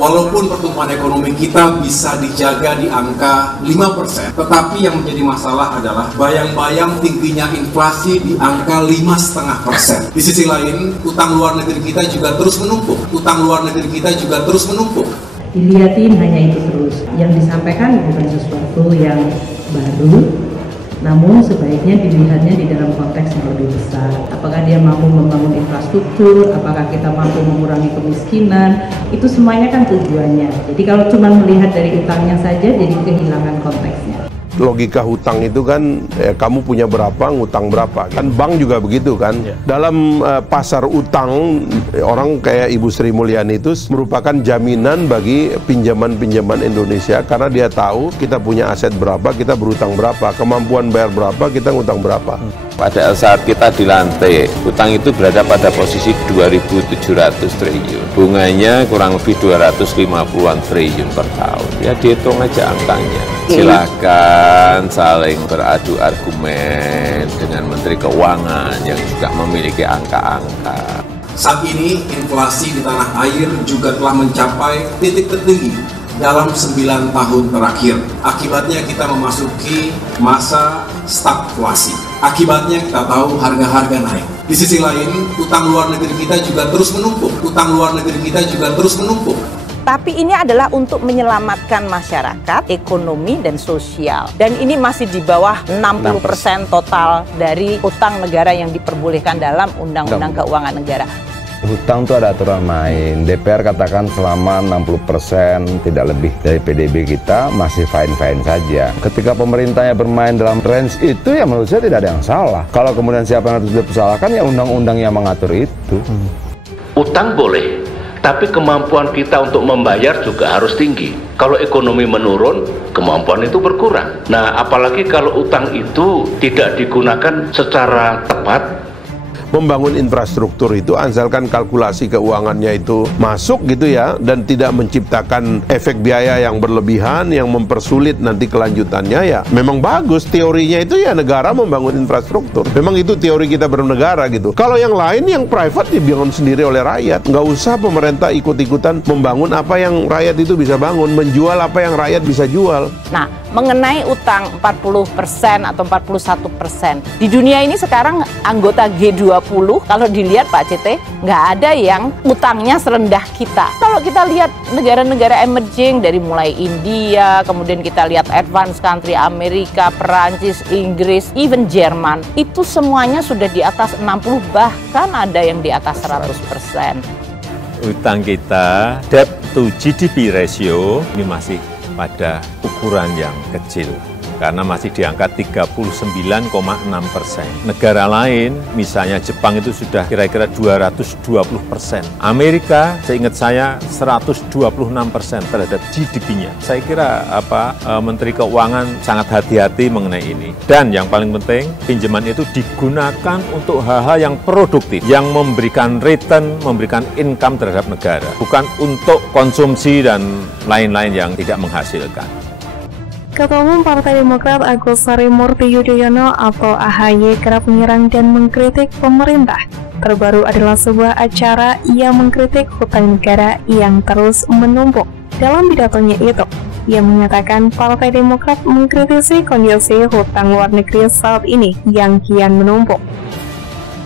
Walaupun pertumbuhan ekonomi kita bisa dijaga di angka 5%, tetapi yang menjadi masalah adalah bayang-bayang tingginya inflasi di angka 5,5%. Di sisi lain, utang luar negeri kita juga terus menumpuk. Dilihatin hanya itu terus. Yang disampaikan bukan sesuatu yang baru, namun sebaiknya dilihatnya di dalam konteks yang lebih besar. Apakah dia mampu membangun infrastruktur, apakah kita mampu mengurangi kemiskinan, itu semuanya kan tujuannya. Jadi kalau cuma melihat dari utangnya saja, jadi kehilangan konteksnya. Logika hutang itu kan kamu punya berapa, ngutang berapa. Kan bank juga begitu kan. Dalam pasar utang, orang kayak Ibu Sri Mulyani itu merupakan jaminan bagi pinjaman-pinjaman Indonesia, karena dia tahu kita punya aset berapa, kita berutang berapa, kemampuan bayar berapa, kita ngutang berapa. Pada saat kita dilantik, utang itu berada pada posisi 2.700 triliun. Bunganya kurang lebih 250-an triliun per tahun. Ya dihitung aja angkanya. Silakan saling beradu argumen dengan Menteri Keuangan yang juga memiliki angka-angka. Saat ini inflasi di tanah air juga telah mencapai titik tertinggi dalam 9 tahun terakhir. Akibatnya kita memasuki masa stagflasi. Akibatnya kita tahu harga-harga naik. Di sisi lain, utang luar negeri kita juga terus menumpuk. Tapi ini adalah untuk menyelamatkan masyarakat, ekonomi, dan sosial. Dan ini masih di bawah 60% total dari utang negara yang diperbolehkan dalam Undang-Undang Keuangan Negara. Hutang itu ada aturan main. DPR katakan selama 60% tidak lebih dari PDB kita masih fine-fine saja. Ketika pemerintahnya bermain dalam range itu, ya menurut saya tidak ada yang salah. Kalau kemudian siapa yang harus dipersalahkan, ya undang-undang yang mengatur itu. Utang boleh, tapi kemampuan kita untuk membayar juga harus tinggi. Kalau ekonomi menurun, kemampuan itu berkurang. Nah, apalagi kalau utang itu tidak digunakan secara tepat. Membangun infrastruktur itu asalkan kalkulasi keuangannya itu masuk gitu ya, dan tidak menciptakan efek biaya yang berlebihan yang mempersulit nanti kelanjutannya, ya memang bagus. Teorinya itu ya negara membangun infrastruktur, memang itu teori kita bernegara gitu. Kalau yang lain, yang private dibangun sendiri oleh rakyat, nggak usah pemerintah ikut-ikutan membangun apa yang rakyat itu bisa bangun, menjual apa yang rakyat bisa jual. Nah, mengenai utang 40% atau 41%, di dunia ini sekarang anggota G20, kalau dilihat Pak CT, nggak ada yang utangnya serendah kita. Kalau kita lihat negara-negara emerging, dari mulai India, kemudian kita lihat advanced country, Amerika, Perancis, Inggris, even Jerman, itu semuanya sudah di atas 60, bahkan ada yang di atas 100%. Utang kita, debt to GDP ratio, ini masih pada ukuran yang kecil, karena masih di angka 39,6%. Negara lain, misalnya Jepang itu sudah kira-kira 220%. Amerika, seingat saya 126% terhadap GDP-nya. Saya kira Menteri Keuangan sangat hati-hati mengenai ini. Dan yang paling penting, pinjaman itu digunakan untuk hal-hal yang produktif, yang memberikan return, memberikan income terhadap negara, bukan untuk konsumsi dan lain-lain yang tidak menghasilkan. Ketua Umum Partai Demokrat Agus Harimurti Yudhoyono atau AHY kerap menyerang dan mengkritik pemerintah. Terbaru adalah sebuah acara yang mengkritik hutang negara yang terus menumpuk. Dalam pidatonya itu, ia menyatakan Partai Demokrat mengkritisi kondisi hutang luar negeri saat ini yang kian menumpuk.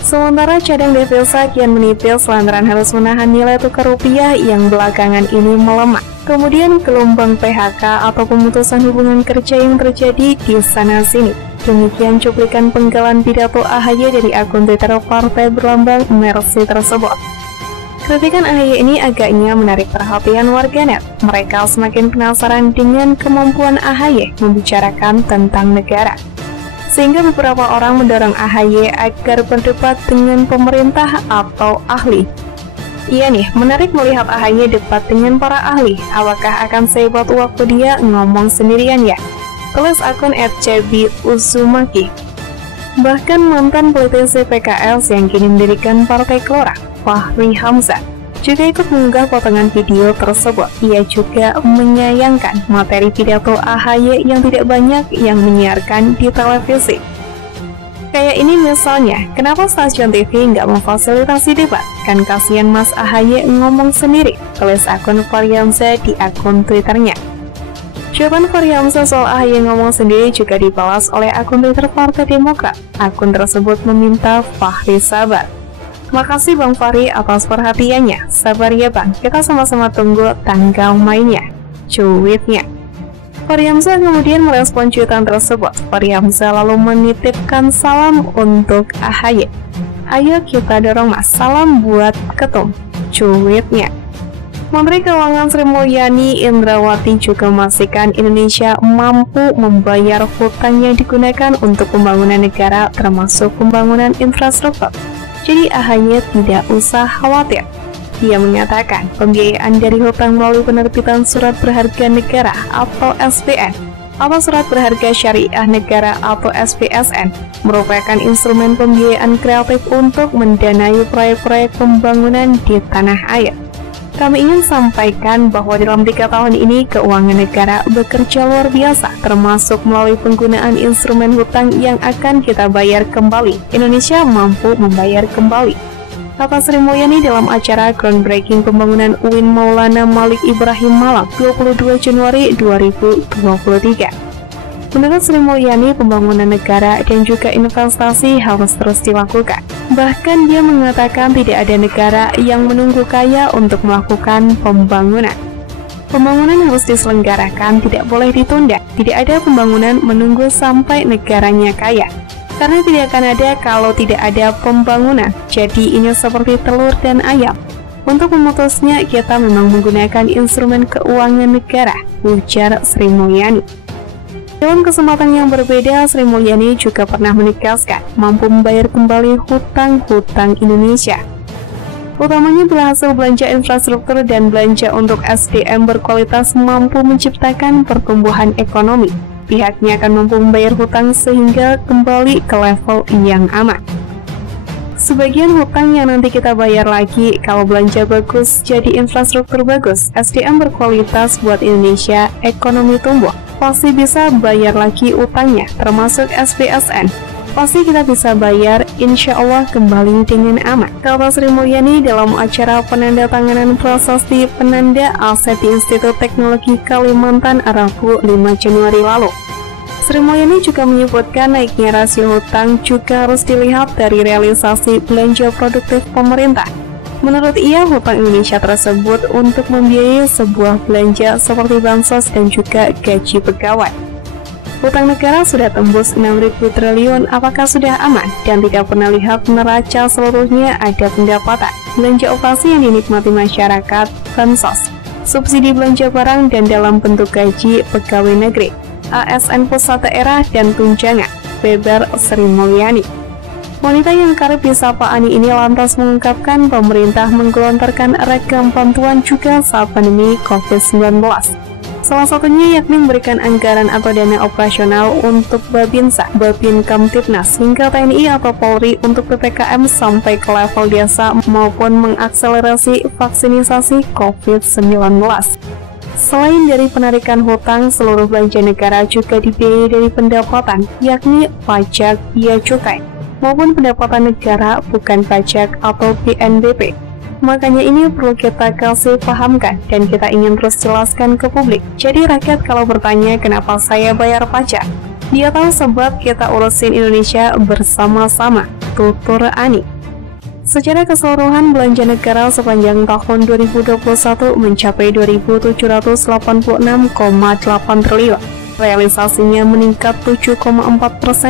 Sementara cadang devisa kian menipis lantaran harus menahan nilai tukar rupiah yang belakangan ini melemah. Kemudian gelombang PHK atau pemutusan hubungan kerja yang terjadi di sana-sini. Demikian cuplikan penggalan pidato AHY dari akun Twitter Partai Berlambang Mercy tersebut. Kritikan AHY ini agaknya menarik perhatian warganet. Mereka semakin penasaran dengan kemampuan AHY membicarakan tentang negara. Sehingga beberapa orang mendorong AHY agar berdebat dengan pemerintah atau ahli. Iya nih, menarik melihat AHY debat dengan para ahli. Apakah akan sehebat waktu dia ngomong sendirian ya? Tulis akun @cbuzumaki. Bahkan mantan politisi PKS yang kini mendirikan Partai Gelora, Fahri Hamzah, juga ikut mengunggah potongan video tersebut. Ia juga menyayangkan materi pidato AHY yang tidak banyak yang menyiarkan di televisi. Kayak ini misalnya, kenapa stasiun TV nggak memfasilitasi debat? Kan kasihan Mas AHY ngomong sendiri, tulis akun Fahrihamzah di akun Twitternya. Jawaban Fahrihamzah soal AHY ngomong sendiri juga dibalas oleh akun Twitter Partai Demokrat. Akun tersebut meminta Fahri sabar. Makasih Bang Fahri atas perhatiannya. Sabar ya Bang, kita sama-sama tunggu tanggal mainnya, cuitnya. Fahrihamzah kemudian merespon cuitan tersebut. Fahrihamzah lalu menitipkan salam untuk AHY. Ayo kita dorong Mas, salam buat Ketum, cuitnya. Menteri Keuangan Sri Mulyani Indrawati juga memastikan Indonesia mampu membayar hutang yang digunakan untuk pembangunan negara termasuk pembangunan infrastruktur. Jadi AHY tidak usah khawatir. Dia mengatakan pembiayaan dari hutang melalui penerbitan surat berharga negara atau SBN atau surat berharga syariah negara atau SBSN merupakan instrumen pembiayaan kreatif untuk mendanai proyek-proyek pembangunan di tanah air. Kami ingin sampaikan bahwa dalam 3 tahun ini keuangan negara bekerja luar biasa, termasuk melalui penggunaan instrumen hutang yang akan kita bayar kembali. Indonesia mampu membayar kembali, kata Sri Mulyani dalam acara groundbreaking pembangunan UIN Maulana Malik Ibrahim Malang 22 Januari 2023. Menurut Sri Mulyani, pembangunan negara dan juga investasi harus terus dilakukan. Bahkan dia mengatakan tidak ada negara yang menunggu kaya untuk melakukan pembangunan. Pembangunan harus diselenggarakan, tidak boleh ditunda. Tidak ada pembangunan menunggu sampai negaranya kaya. Karena tidak akan ada kalau tidak ada pembangunan. Jadi ini seperti telur dan ayam. Untuk memutusnya, kita memang menggunakan instrumen keuangan negara, ujar Sri Mulyani. Dalam kesempatan yang berbeda, Sri Mulyani juga pernah menegaskan mampu membayar kembali hutang-hutang Indonesia, utamanya bila hasil belanja infrastruktur dan belanja untuk SDM berkualitas mampu menciptakan pertumbuhan ekonomi. Pihaknya akan mampu membayar hutang sehingga kembali ke level yang aman. Sebagian hutang yang nanti kita bayar lagi kalau belanja bagus jadi infrastruktur bagus, SDM berkualitas buat Indonesia, ekonomi tumbuh. Pasti bisa bayar lagi utangnya, termasuk SBSN. Pasti kita bisa bayar, insya Allah kembali dengan aman, kata Sri Mulyani dalam acara penandatanganan prasasti penanda aset di Institut Teknologi Kalimantan Rabu 5 Januari lalu. Sri Mulyani juga menyebutkan naiknya rasio hutang juga harus dilihat dari realisasi belanja produktif pemerintah. Menurut ia, hutang Indonesia tersebut untuk membiayai sebuah belanja seperti bansos dan juga gaji pegawai. Hutang negara sudah tembus 6.000 triliun, apakah sudah aman? Dan tidak pernah lihat neraca seluruhnya ada pendapatan. Belanja operasi yang dinikmati masyarakat, bansos, subsidi belanja barang dan dalam bentuk gaji pegawai negeri, ASN pusat daerah dan tunjangan, beber Sri Mulyani. Wanita yang kerap disapa Ani ini lantas mengungkapkan pemerintah menggelontorkan ragam bantuan juga saat pandemi COVID-19. Salah satunya yakni memberikan anggaran atau dana operasional untuk Babinsa, Babin Kamtibnas, hingga TNI atau Polri untuk PPKM sampai ke level desa maupun mengakselerasi vaksinisasi COVID-19. Selain dari penarikan hutang, seluruh belanja negara juga dibiayai dari pendapatan, yakni pajak, bea cukai, maupun pendapatan negara bukan pajak atau PNBP. Makanya ini perlu kita kasih pahamkan dan kita ingin terus jelaskan ke publik. Jadi rakyat kalau bertanya kenapa saya bayar pajak, dia tahu sebab kita urusin Indonesia bersama-sama, tutur Ani. Secara keseluruhan belanja negara sepanjang tahun 2021 mencapai 2.786,8 triliun. Realisasinya meningkat 7,4%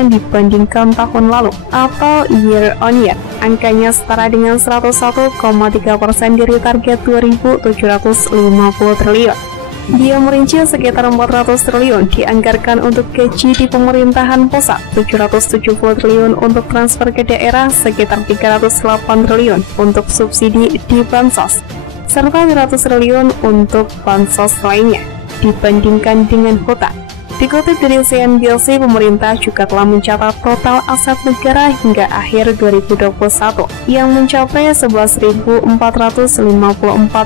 dibandingkan tahun lalu atau year on year. Angkanya setara dengan 101,3% dari target 2.750 triliun. Dia merinci sekitar 400 triliun dianggarkan untuk gaji di pemerintahan pusat, 770 triliun untuk transfer ke daerah, sekitar 308 triliun untuk subsidi di bansos, serta 200 triliun untuk bansos lainnya dibandingkan dengan hutang. Dikutip dari CNBC, pemerintah juga telah mencatat total aset negara hingga akhir 2021 yang mencapai 11.454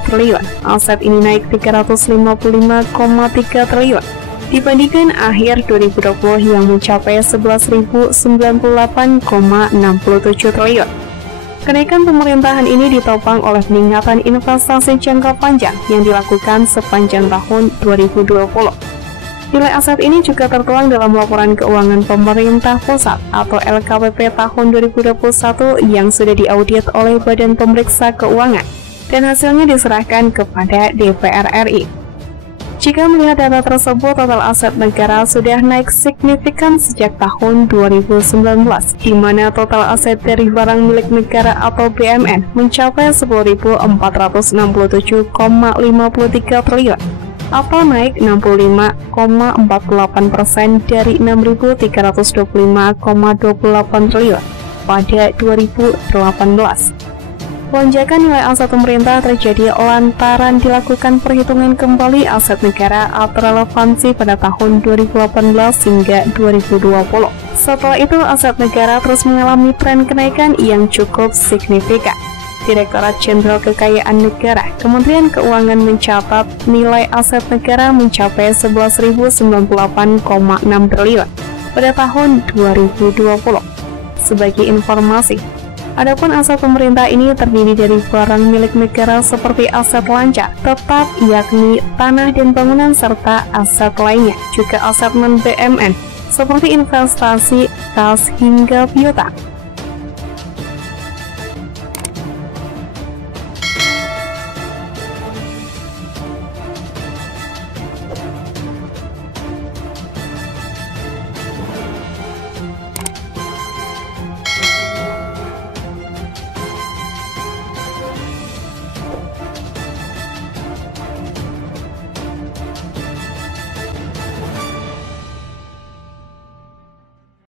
triliun. Aset ini naik 355,3 triliun dibandingkan akhir 2020 yang mencapai 11.098,67 triliun. Kenaikan pemerintahan ini ditopang oleh peningkatan investasi jangka panjang yang dilakukan sepanjang tahun 2020. Nilai aset ini juga tertuang dalam laporan keuangan pemerintah pusat atau LKPP tahun 2021 yang sudah diaudit oleh Badan Pemeriksa Keuangan dan hasilnya diserahkan kepada DPR RI. Jika melihat data tersebut, total aset negara sudah naik signifikan sejak tahun 2019, di mana total aset dari barang milik negara atau BMN mencapai 10.467,53 triliun, atau naik 65,48% dari 6.325,28 triliun pada 2018. Lonjakan nilai aset pemerintah terjadi lantaran dilakukan perhitungan kembali aset negara atau relevansi pada tahun 2018 hingga 2020. Setelah itu, aset negara terus mengalami tren kenaikan yang cukup signifikan. Direktorat Jenderal Kekayaan Negara, Kementerian Keuangan mencatat nilai aset negara mencapai 11.098,6 triliun pada tahun 2020. Sebagai informasi, adapun aset pemerintah ini terdiri dari barang milik negara seperti aset lancar, tetap yakni tanah dan bangunan serta aset lainnya, juga aset non-BMN seperti investasi, kas hingga piutang.